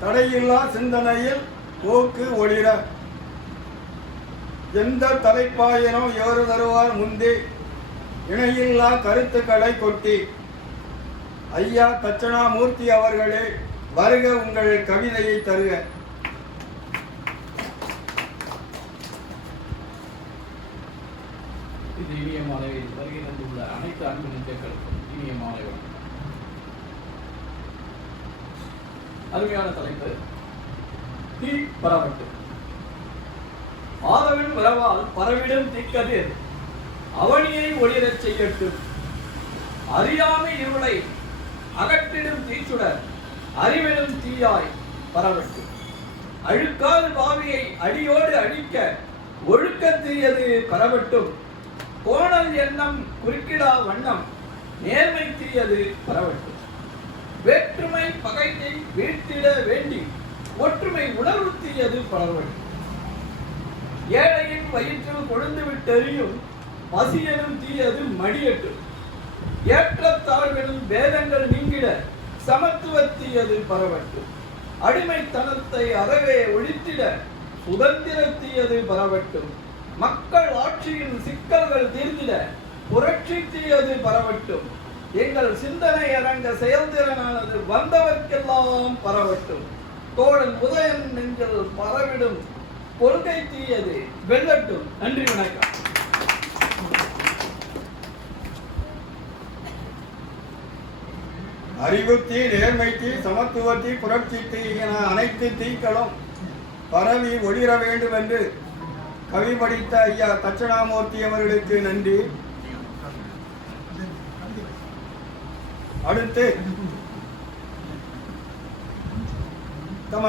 தடையில்லா சிந்தனையில் போக்கு ஒளிர எந்த தலைப்பாயினும் ஏறு தருவார் முந்தி இணையில்லா கருத்துக்களை கொட்டி ஐயா தட்சணாமூர்த்தி அவர்களே வருக உங்கள் கவிதையை தருக. இது இனிய மாலை வருகை தந்துள்ள அனைத்து அன்பு நெஞ்சங்களுக்கும் இனிய மாலை வணக்கம். அருமையான தலைப்பு தீ பரவட்டு. ஆதவன் வரவால் பரவிடும் தீக்கதிர் அவனியை ஒளிரச் செய்யட்டும். அறியாமை இருளை அகற்றிடும் தீச்சுடர் அறிவெனும் தீயாய் பரவட்டும். அழுக்கால் பாவியை அடியோடு அழிக்க ஒழுக்க தீயது பரவட்டும். கோணல் எண்ணம் குறுக்கிடா வண்ணம் நேர்மை தீயது பரவட்டும். வேற்றுமை பகையை வீழ்த்திட வேண்டி ஒற்றுமை உணர்வு தீயது பரவட்டும். ஏழையின் வயிற்றில் கொழுந்து விட்டெறியும் பசியனும் தீயது மடியட்டும். ஏற்றத்தாழ்வெனும் வேதங்கள் நீங்கிட சமத்துவ தீயது பரவட்டும். அடிமைத்தனத்தை அறவே ஒழித்திட சுதந்திர தீயது பரவட்டும். மக்கள் ஆட்சியின் சிக்கல்கள் தீர்ந்திட புரட்சி தீயது பரவட்டும். எங்கள் சிந்தனை அரங்க செயல்திறனானது வந்தவர்க்கெல்லாம் பரவட்டும். தோழன் உதயன் நெஞ்சில் பரவிடும் கொள்கை தீயது வெல்லட்டும். நன்றி, வணக்கம். அறிவு தீ, நேர்மை தீ, சமத்துவ தீ, புரட்சி தீ என அனைத்து தீக்களும் பரவி ஒளிர வேண்டும் என்று கவி படித்த ஐயா தட்சணாமூர்த்தி அவர்களுக்கு நன்றி. அடுத்து தமது